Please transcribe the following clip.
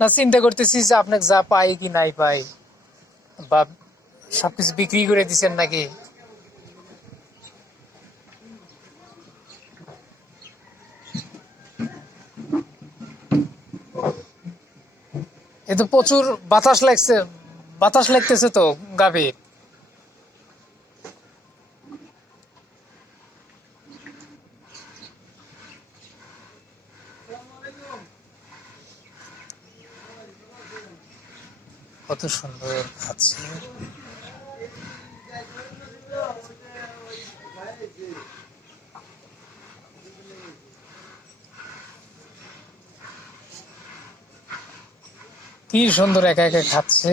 না, চিন্তা করতেছি যে আপনাকে যা পাই কি নাই পাই। বা সবকিছু বিক্রি করে দিচ্ছেন নাকি? এ তো প্রচুর বাতাস লাগছে, বাতাস লাগতেছে তো, গাভীর। কত সুন্দর খাচ্ছে। কি সুন্দর একা একা খাচ্ছে।